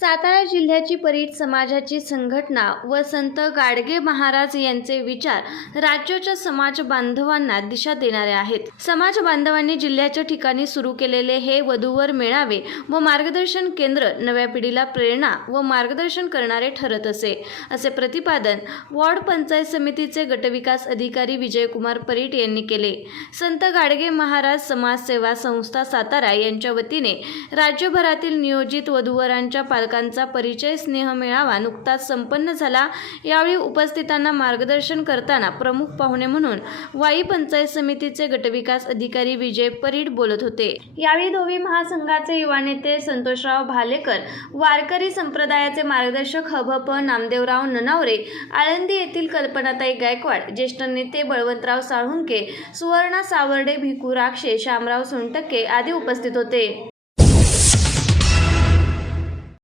सातारा जिल्ह्याची परीट समाजाची संघटना व संत गाडगे महाराज यांचे विचार राज्याच्या समाज बांधवांना दिशा देणारे आहेत. समाज बांधवांनी जिल्ह्याच्या ठिकाणी सुरू केलेले हे वधूवर मेळावे व मार्गदर्शन केंद्र नव्या पिढीला प्रेरणा व मार्गदर्शन करणारे ठरत असे. असे प्रतिपादन वॉर्ड पंचायत समितीचे गटविकास अधिकारी विजयकुमार परीट यांनी केले. संत गाडगे महाराज समाजसेवा संस्था सातारा यांच्या वतीने राज्यभरातील नियोजित वधूवरांच्या बालकांचा परिचय स्नेह मेळावा नुकताच संपन्न झाला. यावेळी उपस्थितांना मार्गदर्शन करताना प्रमुख पाहुणे म्हणून वाई पंचायत समितीचे गटविकास अधिकारी विजय परीड बोलत होते. यावेळी धोवी महासंघाचे युवा नेते संतोषराव भालेकर वारकरी संप्रदायाचे मार्गदर्शक हभप नामदेवराव ननावरे आळंदी येथील कल्पनाताई गायकवाड ज्येष्ठ नेते बळवंतराव साळुंके सुवर्णा सावर्डे भिकू राक्षे शामराव सोनटक्के आदी उपस्थित होते.